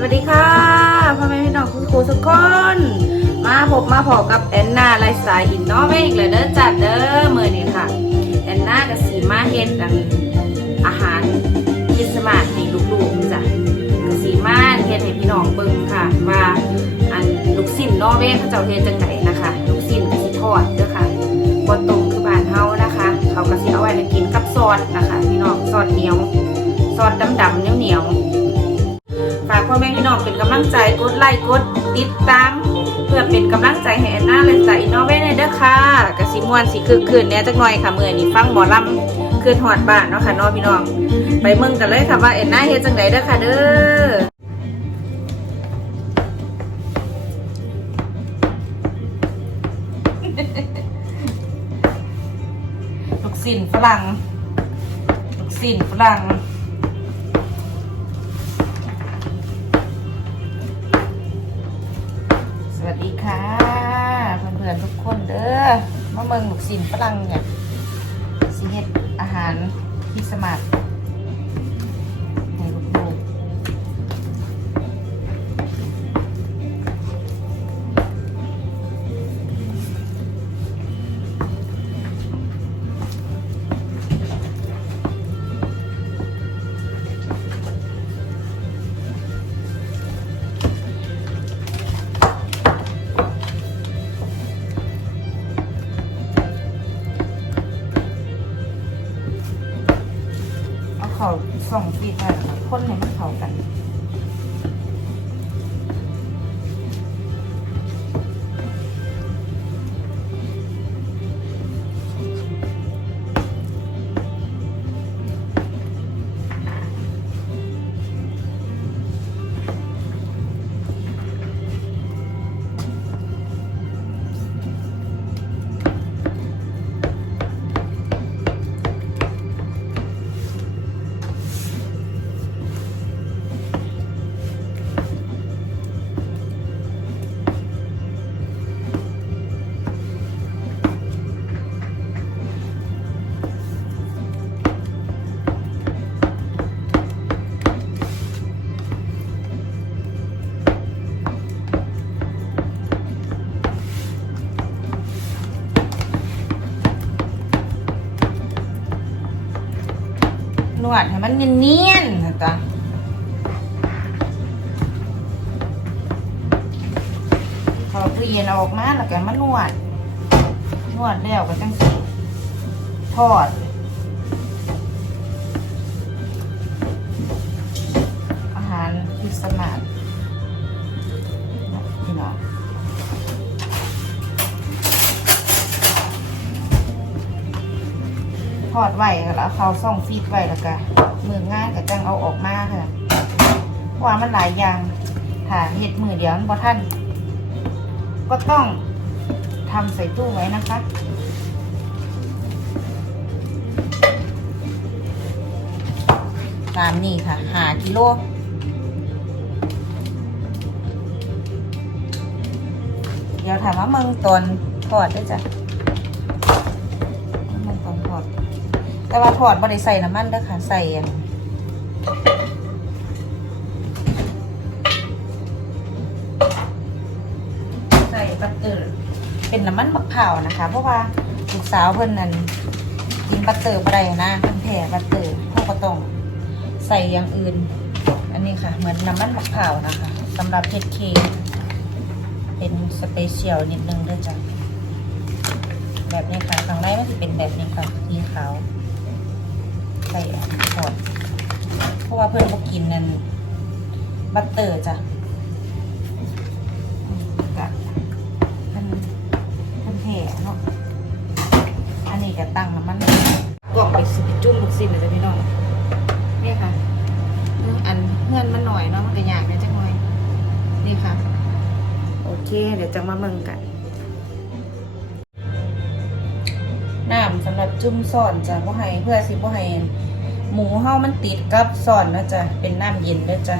สวัสดีค่ะพ่อแม่พี่น้องคุณครูทุกคน มาพบมาพอกับแอนนาไลฟ์สไตล์อินนอร์เวอีกแล้วเด้อจัดเด้อมือนี้ค่ะแอนนากับสีมาเฮ็ดอันอาหารคริสต์มาสให้ลูกๆจ้ะกับสีมาเฮ็ดให้พี่น้องเบิ่งค่ะว่าอันลูกสิ้นนอร์เวย์เขาเจ้าเฮ็ดจังไหนนะคะ ลูกสิ้นก็สิทอดเด้อค่ะบ่ตรงคือบ้านเฮานะคะ เขาก็สิเอาไว้กินกับซอสนะคะ พี่น้องซอสเหนียวซอสดำๆเหนียวๆ ฝากพ่อแม่พี่น้องเป็นกำลังใจกดไลค์กดติดตาม เพื่อเป็นกำลังใจให้แอนนาและสายอินโนเวทเด้อค่ะกสิมวนสิคือคืนเนี้ยจักหน่อยค่ะมื่อนี้ฟังหมอลำคืนหอดบ้านเนาะค่ะน้องพี่น้อง ไปเมืองกันเลยค่ะว่าแอนนาเฮ็ดจังไดเด้อค่ะเด้อลูกสินฝรั่งลูกสินฝรั่ง ค่ะเพื่อนๆทุกคนเด้อมาเมืองลูกสินฝรั่งเนี่ยสิเฮ็ดอาหารที่สมัคร วดให้มันเนียนๆนะจ๊ะเขาตู้เย็นเอออกมาแล้วก็มานวด นวดแล้วก็จังสิทอดอาหารพิสมาร์ อดไว้แล้วเขาส่องฟีดไว้แล้วก็มืองานก็จังเอาออกมาค่ะเพราะว่ามันหลายอย่างถ้าเห็ดมือเดียวมันบ่ทันก็ต้องทำใส่ตู้ไว้นะคะตามนี่ค่ะหากิโลเดี๋ยวถามว่ามืองตอนทอดได้จ้ะ แต่ว่าทอดบ่ได้ใส่น้ำมันเด้อค่ะ ใส่อันใส่บัตเตอร์ เป็นน้ำมันมะพร้าวนะคะ เพราะว่าลูกสาวเพิ่อนนั่นกินบัตเตอร์บ่ได้นะเพิ่นแพ้บัตเตอร์พวกก็ต้องใส่อย่างอื่น อันนี้ค่ะ เหมือนน้ำมันมะพร้าวนะคะสำหรับเฮ็ดเค้กเป็นสเปเชียลนิดนึงด้วยจ้ะแบบนี้ค่ะข้างในมันจะเป็นแบบนี้ค่ะสีขาว ใส่ทอดเพราะว่าเพื่อนก็กินนั่นบัตเตอร์จ้ะมกะมันมันแผ่เนาะอันนี้ก็ตั้งน้ำมันกล่องไปสิจุ่มลูกศิษย์เลยจ้ะพี่น้องนี่ค่ะอันเงินมันหน่อยเนาะมันก็ยากนะจังหน่อยนี่ค่ะ โอเค เดี๋ยวจะมาเมืองกัน จุ่มซ่อนจ้ะบ่ให้เพื่อสิบ่ให้หมูเฮามันติดกับซ่อนนะจ๊ะเป็นน้ำเย็นนะจ้ะ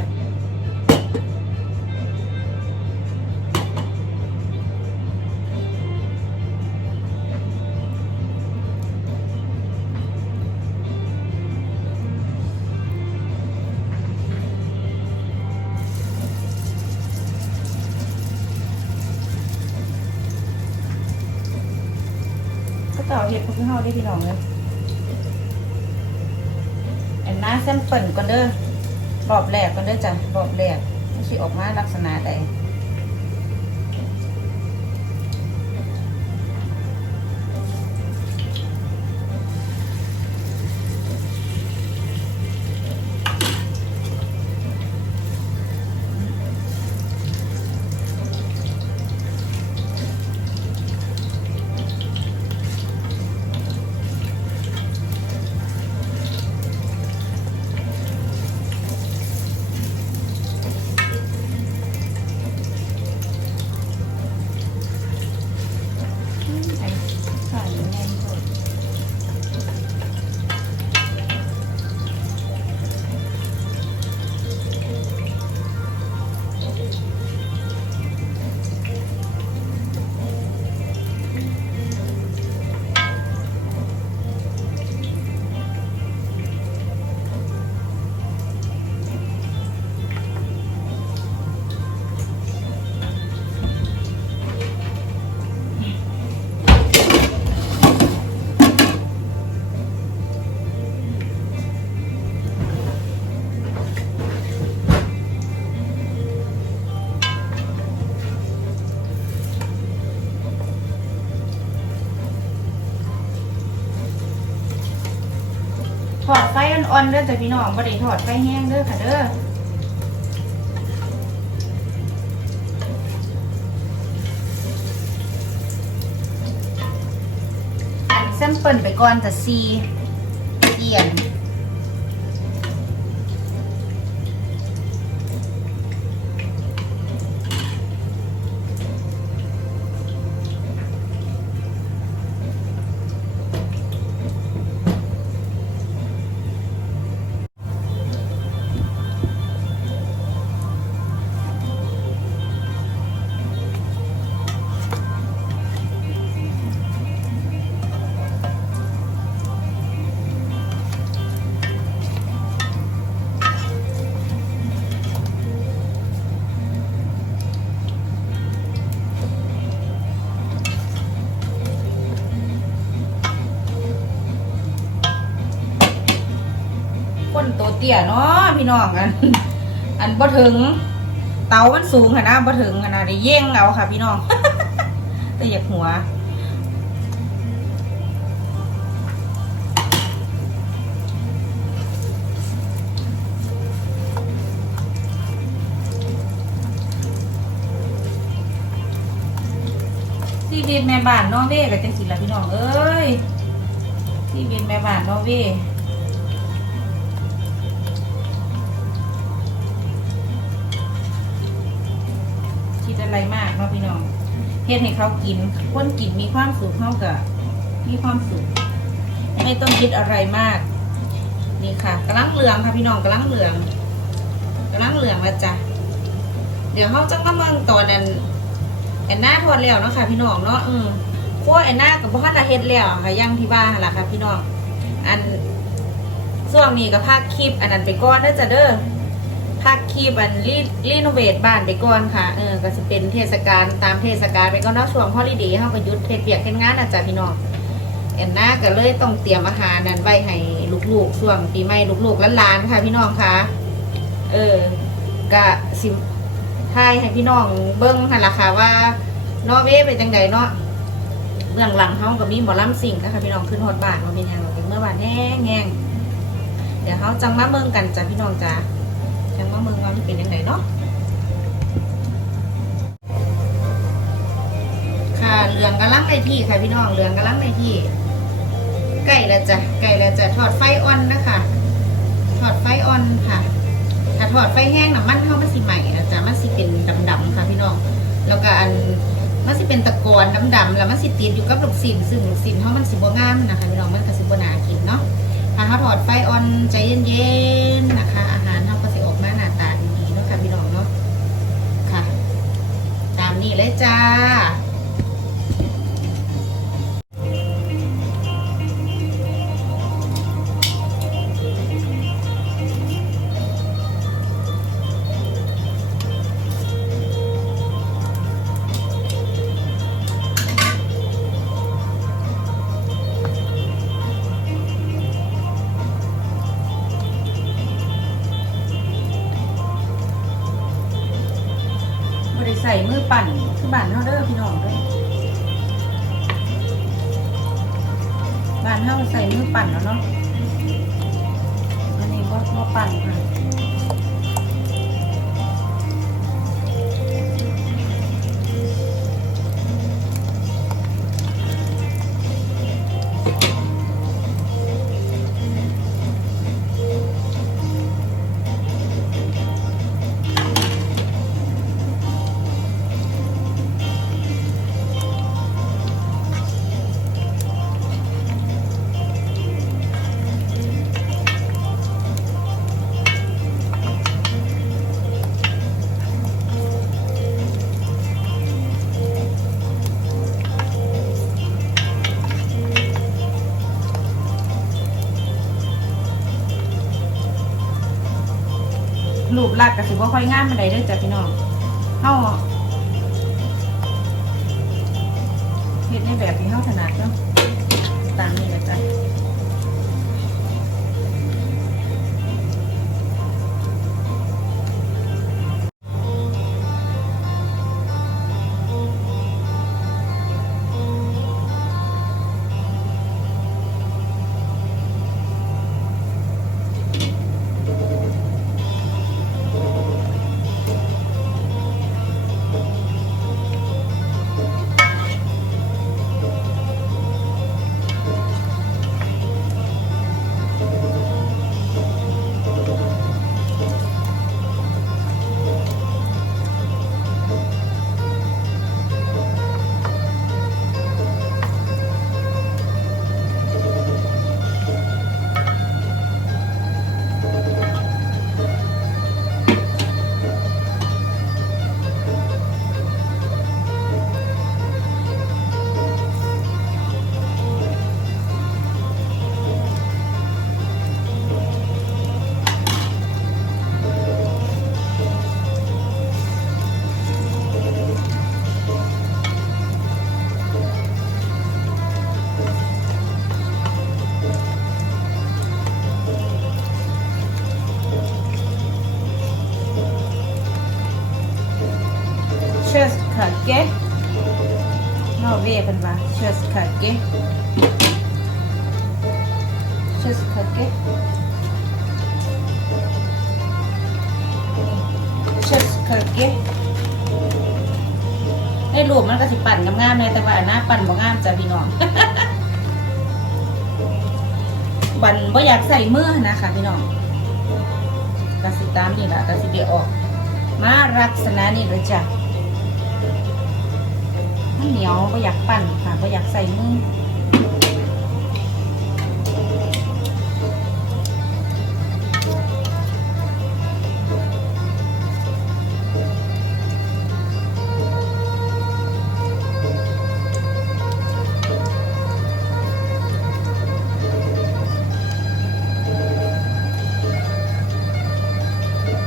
เจ้าเห็ดพวกเฮาได้พี่น้องเลยอันน้าเส้นเปิ่นก่อนเด้อรอบแรกก่อนเด้อจ้ะรอบแรกมันสิออกมาลักษณะใด อดไฟอ่อนๆเด้อจ้ะพี่น้องบ่ได้ทอดไฟแห้งเด้อค่ะเด้อเส้นเปิ่นไปก่อนแต่ซีเกียน ตเตี้ยเนาะพี่น้องอันอันบ่ถึง เตามันสูงค่ะนะบ่ถึงขนาดได้เย่งเอาค่ะ พี่น้องแต่อยากหัวที่เวียนแม่บ้านนอร์เวย์กับจังสิละพี่น้องเอ้ยที่เวียนแม่บ้านนอร์เว ย์คิดอะไรมากเนาะพี่น้องเฮ็ดให้เขากินคนกินมีความสุขเท่ากับมีความสุขไม่ต้องคิดอะไรมาก นี่ค่ะกำลังเหลืองค่ะพี่น้องกำลังเหลืองกำลังเหลืองแล้วจ้ะเดี๋ยวเขาจะมาเมืองตอนนั้นแอนนาทอดแล้วเนาะค่ะพี่น้องเนาะอืมขั้วแอนนากับพ่อละเฮ็ดแล้วค่ะย่างที่บ้านหั่นล่ะค่ะพี่น้องอันช่วงนี้ก็พากคลิปอันนั้นไปก่อนเด้อจ้ะเด้อ พากคลิปอันรีรีโนเวทบ้านไปก่อนค่ะเออก็จะเป็นเทศกาลตามเทศกาลไปก่อนเนาช่วงฮอลิเดย์เฮาก็ยุดเฮ็ดเปียกเฮ็ดงานนะจ้ะพี่น้องแอนนาก็เลยต้องเตรียมอาหารนั้นไว้ให้ลูกๆช่วงปีใหม่ลูกๆหลานๆค่ะพี่น้องค่ะ เออก็สิทายให้พี่น้องเบิ้งหันล่ะค่ะว่านอร์เวย์เป็นจังไดเนาะเบื้องหลังเฮาก็มีหมอลำสิ่งนะคะพี่น้องขึ้นฮอดบ้านว่าเป็นยังเราเป็นเมื่อบานแห้งแห้งเดี๋ยวเฮาจังมาเบิ่งกันจ้ะพี่น้องจ้ะ จังมาเบิ่งว่ามันเป็นจังไดเนาะค่ะเหลืองกำลังในที่ค่ะพี่น้องเหลืองกำลังในที่ใกล้แล้วจ้ะใกล้แล้วจ้ะทอดไฟอ่อนนะคะทอดไฟอ่อนค่ะถ้าทอดไฟแห้งน้ำมันเข้ามันสิใหม่นะจ๊ะมันสิเป็นดำๆค่ะพี่น้องแล้วก็อันมันสิเป็นตะกอนดำๆแล้วมันสิติดอยู่กับลูกศิลซึ่งลูกศิลเขามันสิบ่งามนะคะพี่น้องมันก็สิบ่นากินเนาะถ้าเขาถอดไฟออนใจเย็นๆนะคะ นี้เลยจ้า ปั่นแล้วเนาะอันนี้ก็ก็ปั่นค่ะ ปลักษณ์ก็ถือว่าค่อยงามมาได้เด้อจ้ะพี่น้องเฮาเฮ็ดในแบบที่เฮาถนัดเนาะตามนี้แหละจ้ะ ชิสคาเกะเชิสคาเกะเชิสคาเกะในรูปมันก็สิปั่นงามๆเลยแต่ว่าหน้าปั่นบ่งามจ้ะพี่น้องบั่นบ่อยากใส่มือนะคะพี่น้องกสิตามนี่แหละกสิเดออก มาลักษณะนี้เลยจ้ะ มันเหนียวก็อยากปั่นค่ะก็อยากใส่มือ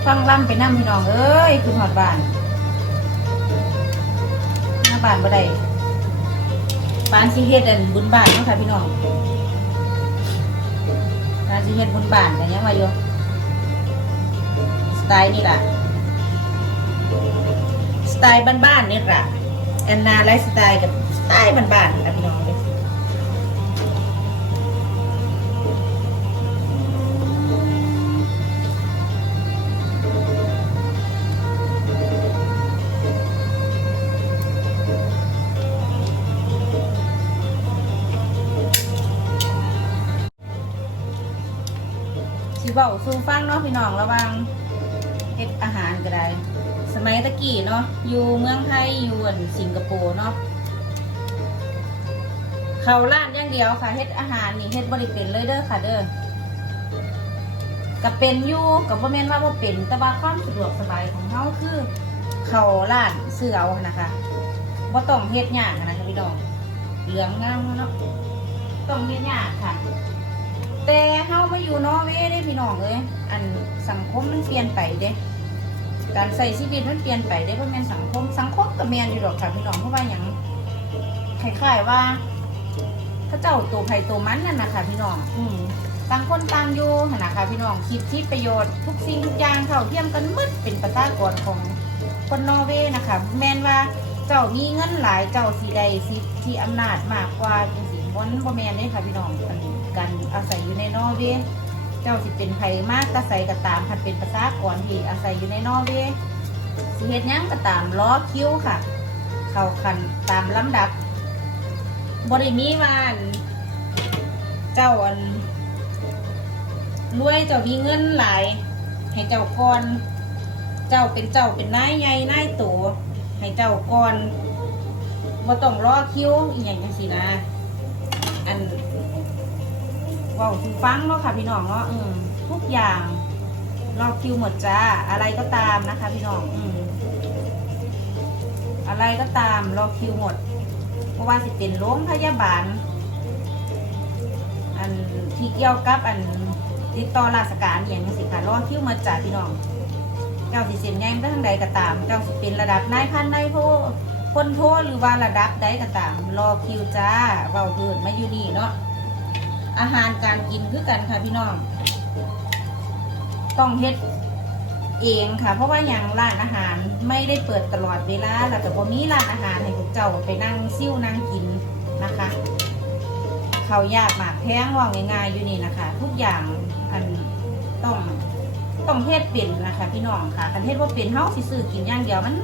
ฟังล่ำไปนั่งพี่น้องเอ้ยคือหอดบ้าน บ้านบ่ได้บ้านสิเฮ็ดอันบุญบ้านเนาะค่ะพี่น้องบ้านสิเฮ็ดบุญบ้านแต่ยังว่าอยู่สไตล์นี่ล่ะ สไตล์บ้านๆนี่ล่ะแอนนาไลฟ์สไตล์กับสไตล์บ้านๆนะพี่น้อง สิเว้าสู่ฟังเนาะพี่น้องระวังเฮ็ดอาหารก็ได้ สมัยตะกี้เนาะอยู่เมืองไทยอยู่อันสิงคโปร์เนาะเขาร้านอย่างเดียวค่ะเฮ็ดอาหารนี่เฮ็ดบริเป็นเลยเด้อค่ะเด้อก็เป็นอยู่กับบ่าแม่นว่าบ่เป็น แต่ว่าความสะดวกสบายของเฮาคือ เขาร้านซื้อเอานะคะบ่ต้องเฮ็ดยากหั้นนะคะพี่น้องเหลืองงามเนาะต้องเฮ็ดยากค่ะ แต่เฮามาอยู่นอร์เวย์เด้พี่น้องเอ้ยอันสังคมมันเปลี่ยนไปเด้การใส่ชีวิตมันเปลี่ยนไปได้เพราะแม่นสังคมสังคมกับแมนอยู่หรอกค่ะพี่น้องเพราะว่าอย่างคล้ายๆว่าพระเจ้าตัวไผ่ตัวมันนั่นนะคะพี่น้อง อืมต่างคนต่างอยู่นะคะพี่น้องคิดที่ประโยชน์ทุกสิ่งทุกอย่างเท่าเทียมกันมืดเป็นประชากรของคนนอร์เวย์นะคะ แมนว่าเจ้ามีเงินหลายเจ้าสีใดสิทธิอำนาจมากกว่าจังสีวันบ่แมนเลยค่ะพี่น้อง อันนี้การอาศัยอยู่ในนอร์เวย์เจ้าสิเป็นไผมากกระใสกระตามพันเป็นประชากรที่อาศัยอยู่ในนอร์เวย์สิเฮ็ดยังก็ตามล้อคิ้วค่ะ เข้าคันตามลำดับบริมีวาอันเจ้าอันรวยเจ้ามีเงินหลาย ให้เจ้าก่อน เจ้าเป็นเจ้าเป็นนายใหญ่นายโตให้เจ้าก่อนบ่ต้องรอคิ้วอีหยังจังซี่นะอันเว้าสู่ฟังเนาะค่ะพี่น้องเนาะอืมทุกอย่างรอคิวหมดจ้า อะไรก็ตามนะคะ พี่น้องอืมอะไรก็ตามรอคิวหมด เพราะว่าสิเป็นโรงพยาบาล อันที่เกี่ยวกับอันติดต่อราชการอย่างนี้สิค่ะรอคิวหมาจาพี่น้อง เจ้าสิเสียนแย่งไปทางใดก็ตาม เจ้าสิเป็นระดับนายพันนายโทคนโทหรือว่าระดับใดก็ตาม รอคิวจ้าเบาเกินมาอยู่นี่เนาะ อาหารการกินคือกันค่ะพี่น้อง ต้องเฮ็ดเองค่ะ เพราะว่าอย่างร้านอาหารไม่ได้เปิดตลอดเวลาแล้วแต่พอมีร้านอาหารให้พวกเจ้าไปนั่งซิ่วนั่งกินนะคะเขายากมากแพงว่าง่ายๆอยู่นี่นะคะ ทุกอย่างอันต้องต้องเฮ็ดเป็นนะคะ พี่น้องค่ะคันเฮ็ดว่าเป็นเฮาสิซื้อกินอย่างเดียวมัน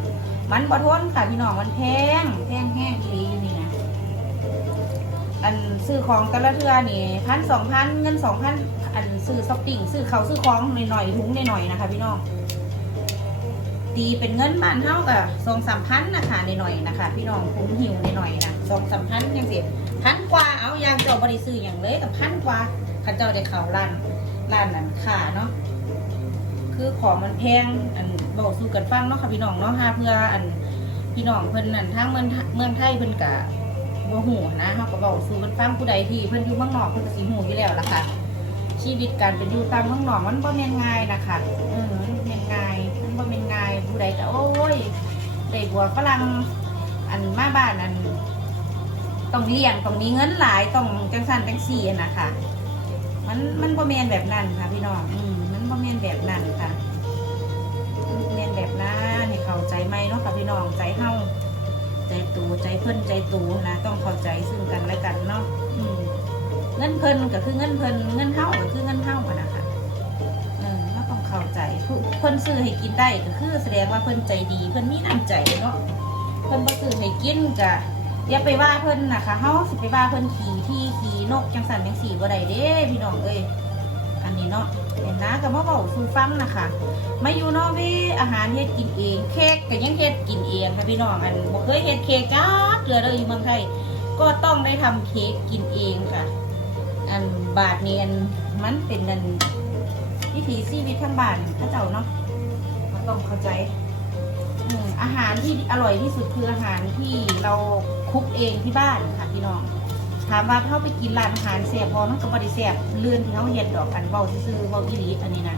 มันบ่ทนค่ะพี่น้องมันแพงแพงแห้งอี อันซื้อของแต่ละเทื่อนี่พันสองพันเงินสองพันอันซื้อช้อปปิ้งซื้อเขาซื้อของหน่อยๆถุงหน่อยๆนะคะ พี่น้องตีเป็นเงินบ้านเท่ากับสองสามพันนะคะหน่อยๆนะคะ พี่น้องคุ้มหิวหน่อยๆนะสองสามพันยังเสียพันกว่าเอายางเจ้าบริซื้ออย่างเลยกับพันกว่าข้าเจ้าได้เขาร้านร้านนั้นขาเนาะคือของมันแพงอันบอกสู้กันฟังเนาะค่ะพี่น้องเนาะฮะเพื่ออันพี่น้องเพิ่นนั่นทางเมืองเมืองไทยเพิ่นกะ บ่หูนะเฮาก็บอกสู้กันฟังผู้ใดที่เพิ่นอยู่เมืองนอกเพิ่นก็สิหูอยู่แล้วล่ะค่ะ ชีวิตการเป็นอยู่ตามเมืองนอกมันบ่แม่นง่ายนะคะเออมันแม่นง่ายมันบ่แม่นง่ายผู้ใดก็โอ้ยได้บัวฝรั่งอันมาบ้านอันต้องเลี้ยงต้องมีเงินหลายต้องจังสันจังสี่นะคะมันมันบ่แม่นแบบนั้นค่ะ พี่น้องอืมมันบ่แม่นแบบนั้นค่ะมันบ่แม่นแบบนั้นให้เข้าใจไหมเนาะค่ะพี่น้องใจเฮา ใจตูใจเพิ่นใจตูนะต้องเข้าใจซึ่งกันและกันเนาะเงินเพิ่นก็คือเงินเพิ่นเงินเท่าก็คือเงินเท่าอะนะคะเออก็ต้องเข้าใจเพิ่นซื้อให้กินได้ก็คือ แสดงว่าเพิ่นใจดีเพิ่นมีน้ำใจเนาะเพิ่นบ่ซื้อให้กินก็อย่าไปว่าเพิ่นนะคะเฮาสิไปว่าเพิ่นขี่ที่ขี่นกจังสันจังสีบ่ได้เด้พี่น้องเอ้ยอันนี้เนาะ เห็นนะก็มาเว้าสู่ฟังนะคะมาอยู่นอร์เวย์อาหารเฮ็ดกินเองเค้กก็ยังเฮ็ดกินเองค่ะพี่น้องอันบ่เคยเฮ็ดเค้กจ้าเกลือเลยอยู่เมืองไทยก็ต้องได้ทำเค้กกินเองค่ะ อันบาทเนียนมันเป็นนันวิถีชีวิตทั้งบ้านข้าเจ้าเนาะก็ต้องเข้าใจอืมอาหารที่อร่อยที่สุดคืออาหารที่เราคุกเองที่บ้านค่ะพี่น้อง ถามว่าเข้าไปกินร้านอาหารเสียบอมันก็บริเสียบเลื่อนที่เขาเห็ดดอกกันเบาซื่อเบาอีหลีอันนี้นะ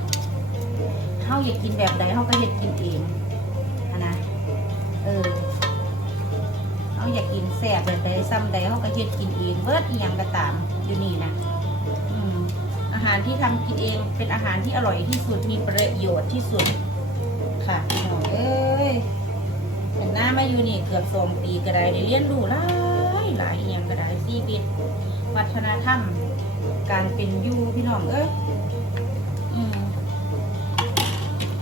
เขาอยากกินแบบใดเขาก็เห็ดกินเองอะนะเออเขาอยากกินแสบแบบใดซ้ำใดเขาก็เห็ดกินเองเบิดอีหยังก็ตามอยู่นี่นะอืมอาหารที่ทำกินเองเป็นอาหารที่อร่อยที่สุดมีประโยชน์ที่สุด ค่ะเอ้ยเป็นหน้ามาอยู่นี่เกือบสองปีก็ได้เรียนรู้หลาย หลายเอหย่างก็ได้ชีวิตวัฒนธรรม การเป็นอยู่พี่น้องเอ้ย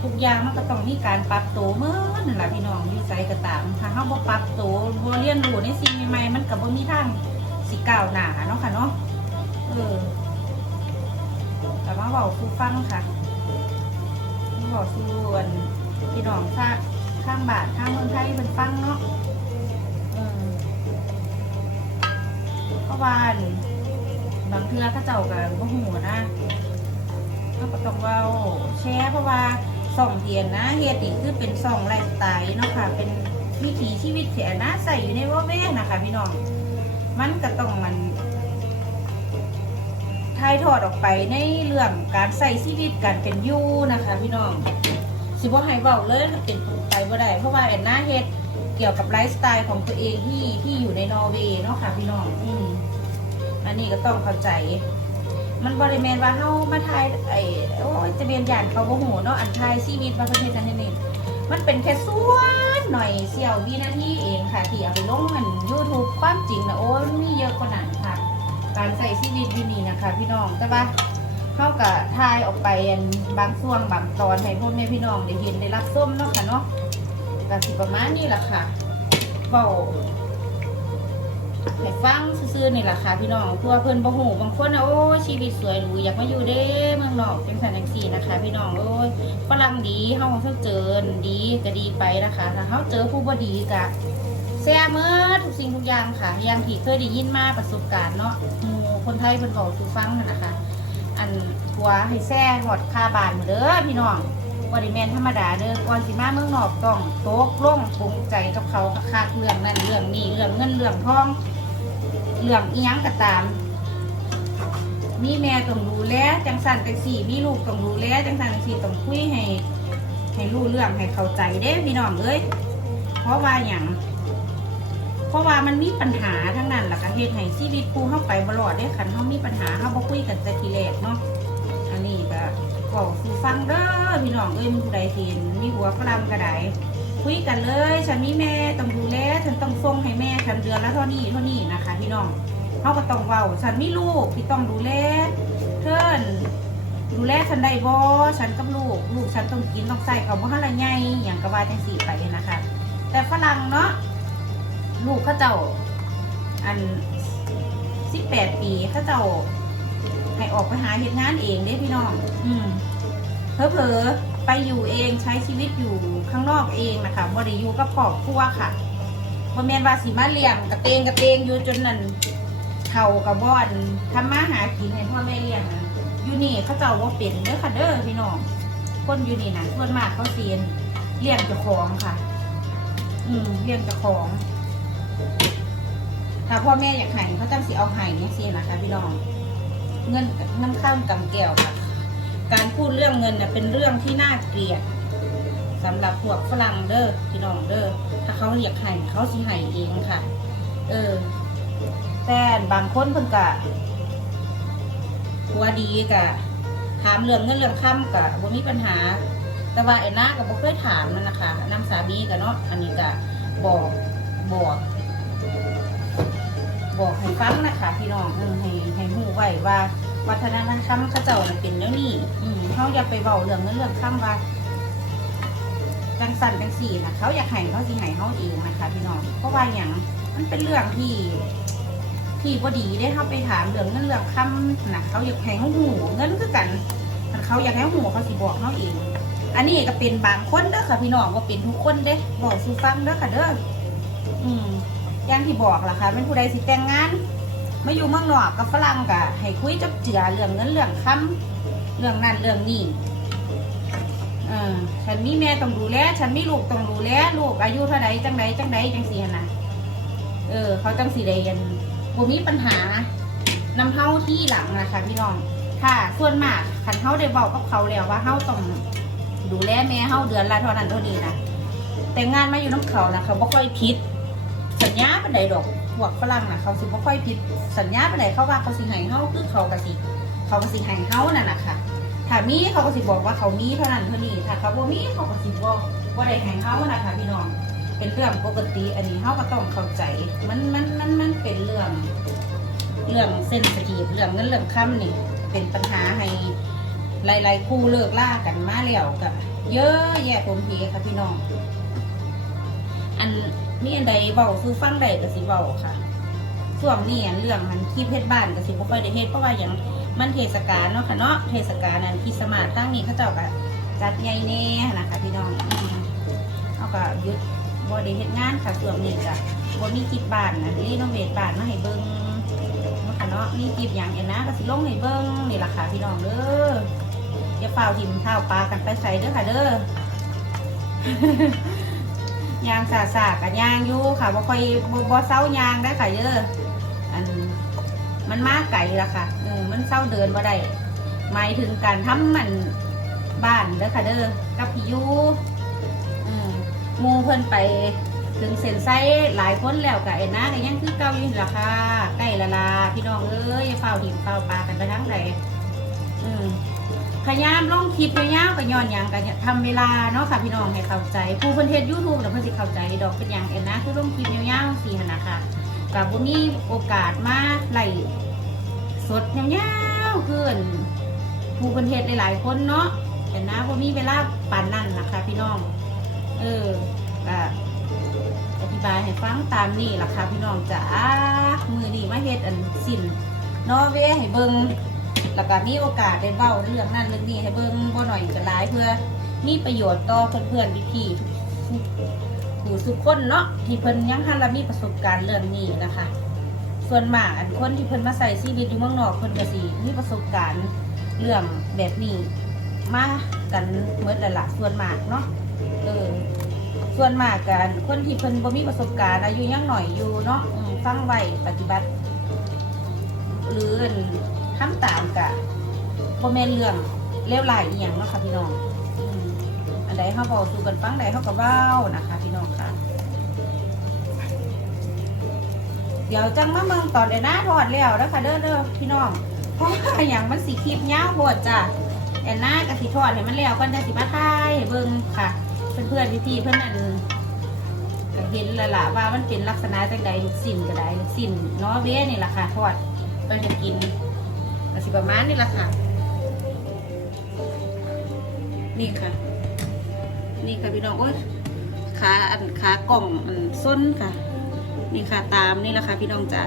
ทุกอย่างมันก็ต้องมีการปรับตัวเมื่อนั่นแหละพี่น้องอยู่ใจก็ตามถ้าเขาบ่ปรับตัวบ่เรียนรู้ในสิ่งใหม่ๆมันก็บ่มีทางสิก้าวหนาเนาะค่ะเนาะเออแต่มาบอกครูฟังค่ะบอกส่วนพี่น้องซากข้างบาทข้างเมืองไทยเป็นฟังเนาะะว่านบางเทื่อเข้าเจ้ากันก็หูนะเขาก็ต้องเว้าแชร์เพราะว่าส่องเทียนนะเฮียติคือเป็นส่องไลฟ์สไตล์เนาะค่ะ เป็นวิถีชีวิตแอนนาใส่อยู่ในว่าแม่นะคะพี่น้อง มันก็ต้องมันถ่ายทอดออกไปในเรื่องการใส่ชีวิตการเป็นยู่นะคะ พี่น้องสิบ่ให้เว้าเลยเป็นไปบ่ได้เพราะว่าแอนนาเฮ็ด เกี่ยวกับไลฟ์สไตล์ของตัวเองที่ที่อยู่ในนอร์เวย์เนาะค่ะพี่น้องอืมอันนี้ก็ต้องเข้าใจ มันบริเวณว่าเฮามาถ่ายไอ้โอ้ยจะเบียนหยานเขาบ่หูเนาะอันถ่ายชีวิตว่าประเทศจันทนี่มันเป็นแค่ส่วนหน่อยเสี้ยววินาทีเองค่ะ ที่เอาไปลงมัน YouTube ความจริงนะโอ้ยมันมีเยอะกว่านั้นค่ะ การใส่ชีวิตอยู่นี่นะคะ พี่น้องแต่ว่าเฮาก็ถ่ายออกไปอันบางช่วงบางตอนให้พ่อแม่พี่น้องได้เห็นได้รับชมเนาะค่ะเนาะ ก็สิประมาณนี้แหละค่ะเว้าให้ฟังซื่อๆนี่แหละค่ะพี่น้องตัวเพิ่อนบ่ฮู้บางคนนะโอ้ชีวิตสวยหรูอยากมาอยู่เด้เมืองนอกจังซั่นจังซี่นะคะ พี่น้องโอ้ยฝรั่งดีเฮาเฮาเจอดีก็ดีไปนะคะถ้าเฮาเจอผู้บ่ดีก็แซ่เมื่อทุกสิ่งทุกอย่างค่ะอย่างที่เคยได้ยินมาประสบการณ์เนาะหมู่คนไทยเพิ่นบอกสู่ฟังนั่นนะคะ อันหัวให้แซ่หอดคาบานหมดเด้อพี่น้อง บ่ได้แม่นธรรมดาเด้อก่อนสิมาเมืองนอกต้องตกลงปรุงใจกับเขาคักเรื่องนั้นเรื่องนี้เรื่องเงินเรื่องทองเรื่องอีหยังก็ตาม มีแม่ต้องดูแล้วจังสันจังสี่มีลูกต้องดูแล้วจังสันจังสี่ต้องคุยให้ ให้รู้เรื่องให้เข้าใจเด้พี่น้องเอ้ยเพราะว่าอย่างเพราะว่ามันมีปัญหาทั้งนั้นแหละก็เฮ็ดให้ชีวิตครูเข้าไปบลอดได้ขันเขามีปัญหาเขาบ่คุยกันแต่ทีแรกเนาะ บอกสู่ฟังเด้อพี่น้องเอ้ยมันผู้ใดทีนมีหัวฝรั่งก็ได้คุยกันเลย ฉันมีแม่ต้องดูแลฉันต้องส่งให้แม่ฉันเดือนละเท่านี้เท่านี้นะคะ พี่น้องเขาก็ต้องเว้าฉันมีลูกที่ต้องดูแลเพื่อนดูแลฉันได้บ่ฉันกับลูก ลูกฉันต้องกินต้องใส่เขาบ่ทันละไงอย่างกระว่าจังสี่ไปนะคะ แต่ฝรั่งเนาะลูกเขาเจ้าอันสิบแปดปีเขาเจ้า ให้ออกไปหาเหตุงานเองเด้พี่น้องอืมเพอเพอๆไปอยู่เองใช้ชีวิตอยู่ข้างนอกเองนะคะบริยูกับครอบครัวค่ะบ่แมนว่าสิมาเลี้ยงกระเตงกระเตงอยู่จนนั่นเขากับบอนทำมาหากินให้พ่อแม่เลี้ยงนะอยู่นี่เขาเจ้าว่าเป็นเด้อค่ะเด้อพี่น้องคนอยู่นี่นะส่วนมากเขาเสียนเลี้ยงเจ้าของค่ะ อืมเลี้ยงเจ้าของ ถ้าพ่อแม่อยากให้เขาจังสิเอาให้เนี่ยสินะคะพี่น้อง เงินน้ำข้ามกำแก้วค่ะ การพูดเรื่องเงินเนี่ยเป็นเรื่องที่น่าเกลียดสำหรับพวกฝรั่งเด้อพี่น้องเด้อถ้าเขาอยากให้เขาสิให้เองค่ะ เออ แต่บางคนเพิ่นกะหัวดีกะถามเรื่องเงินเรื่องค่ำกะบ่มีปัญหา แต่ว่าไอ้น้าก็บ่เคยถามมันนะคะน้ำสามีกะเนาะอันนี้กะบอกบอก บอกให้ฟังนะคะพี่น้องเออให้ให้หูไว้ว่า วัฒนธรรมเขาเจ้าน่ะเป็นแล้วนี่อืมเขาอย่าไปเบาเรื่องเงินเรื่องข้ามว่าจังสันจังสี่นะเขาอยากให้เขาสิให้เขาเองนะคะพี่น้องเพราะว่าอย่างมันเป็นเรื่องที่ที่พอดีได้เข้าไปถามเรื่องเงินเรื่องคำนะเขาอยากให้เขาหูเงินคือกันเขาอยากให้หูเขาสิบอกเขาเองอันนี้ก็เป็นบางคนเด้อค่ะพี่น้องว่าเป็นทุกคนเด้บอกสูฟังเด้อค่ะเด้ออืม อย่างที่บอกล่ะค่ะเป็นผู้ใดสิแต่งงานมาอยู่เมืองนอกกับฝรั่งกะให้คุยจับเจือเรื่องเงินเรื่องคำเรื่องนั้นเรื่องนี้เออฉันมีแม่ต้องดูแลฉันมีลูกต้องดูแลลูกอายุเท่าใดจังใดจังใดจังสี่นะเออ เขาจังสี่ใดกันบ่มีปัญหานำเฮาที่หลังนะคะพี่น้องค่ะ ส่วนมากคันเฮาได้บอกกับเขาแล้วว่าเฮาต้องดูแลแม่เฮาเดือนละเท่านั้นเท่านี้นะแต่งงานมาอยู่น้ำเขานะเขาบ่ค่อยพิษ สัญญาเป็นใดดอกพวกฝรั่งน่ะเขาสิบ่ค่อยผิดสัญญาไปไหนเขาว่าเขาสิให้เฮาคือเขากะสิเขาก็สิให้เฮานั่นน่ะค่ะถ้ามีเขาก็สิบอกว่าเขามีเท่านั้นเท่านี้ถ้าเขาบ่มีเขาก็สิบ่บ่ได้ให้เฮานะคะพี่น้องเป็นเรื่องปกติอันนี้เฮาก็ต้องเข้าใจมันมันมันมันเป็นเรื่องเรื่องเส้นสกีบเรื่องเงินเรื่องค่ำนี่เป็นปัญหาให้หลายๆคู่เลิกล่ากันมาแล้วกับเยอะแยะผมเพค่ะพี่น้อง นมีอันใดเบาซื้อฟังใดก็สิเบาค่ะช่วงนี้อันเรื่องมันที่เพชรบ้านก็สิบ่ค่อยได้เฮ็ดเพราะว่าอย่างมันเทศกาลเนาะค่ะเนาะเทศกาลนั้นคริสต์มาสทั้งนี้เขาเจ้าก็จัดใหญ่แน่นะคะพี่น้องเอาก็ยุดบ่ได้เฮ็ดงานค่ะช่วงนี้ก็บ่มีคลิปบ้านนะรีโนเวทบ้านมาให้เบิ่งเนาะค่ะเนาะมีคลิปอย่างเอ็นนะก็สิลงให้เบิ่งนี่ล่ะค่ะพี่น้องเด้ออย่าเฝ้าทิ่มเท้าวปลากันไปใส่เด้อค่ะเด้อ ยางสาสากันยางอยู่ค่ะบ่ค่อยบ่บ่เศร้ายางได้ค่ะเยอะอันมันมากไก่ละค่ะเออมันเศร้าเดินบ่ได้หมายถึงการทำมันบ้านเด้อค่ะเด้อกับพี่ยูอืมมูเพิ่นไปถึงเส้นไซหลายคนแล้วกับเอ็นนาก็ยังคือเก่าอยู่ราคาใกล้ละลาพี่น้องเอ้ยเฝ้าหิมเฝ้าปลากันไปทั้งไหนอืม พยายามลองคลิปพยายามไปย้อนหยังกันทำเวลาเนาะค่ะพี่น้องให้เข้าใจผู้เพิ่นเฮ็ดยูทูบแล้วเพิ่นสิเข้าใจดอกเป็นอย่างเอ็นนาคือลงคลิปยาวๆสี่หนนะคะกับบ่มีโอกาสมาไหลสดยาวๆขึ้นผู้เพิ่นเฮ็ดหลายๆคนเนาะเอ็นนาบ่มีเวลาปานนั้นล่ะคะพี่น้อง เอออธิบายให้ฟังตามนี่ล่ะค่ะพี่น้องจ๋ามือนี่มาเฮ็ดอันสินนอเวให้เบิง แล้วก็มีโอกาสได้เบ้าเรื่องนั้นเรื่องนี้ให้เบิ้งบ่หน่อยก็หลายเพื่อมีประโยชน์ต่อเพื่อนๆพี่ๆทุกผู้สุกคนเนาะที่เพิ่นยังทันละมีประสบการณ์เรื่องนี้นะคะ ส่วนมากอันคนที่เพิ่นมาใส่ชีวิตอยู่เมืองนอกเพิ่นก็สิมีประสบการณ์เรื่องแบบนี้มากันเมื่อละละส่วนมากเนาะเออส่วนมากกันคนที่เพิ่นบ่มีประสบการณ์อายุยังหน่อยอยู่เนาะฟังไว้ปฏิบัติ หรืออั่น ทำตามกะบ่แม่นเรื่องเลวไหลายอีหยังเนาะค่ะพี่น้องอืมอันใดเฮาเว้าสู่กันฟังใดเฮาก็เว้านะคะ พี่น้องค่ะ เดี๋ยวจังมาเมืองต่อนไอ้หน้าทอดแล้วนะคะเด้อเด้อพี่น้องเพราะว่าอย่างมันสีคลิปยาวโพดจ้ะแอนน้ากับสีทอดให้มันแล้วก่อนจะสิมาทายให้เบิ่งค่ะเพื่อนๆพี่ๆเพื่อนนั่นก็เห็นและล่ะว่ามันเป็นลักษณะจังใดลูกสิ้นก็ได้ลูกสิ้นเนาะเว้นี่แหละค่ะทอดไปจะกิน ก็สิประมาณนี่แหละค่ะ นี่ค่ะ นี่ค่ะพี่น้องโอ้ยขาอันขากล่องอันส้นค่ะ นี่ค่ะตามนี่แหละค่ะพี่น้องจ้า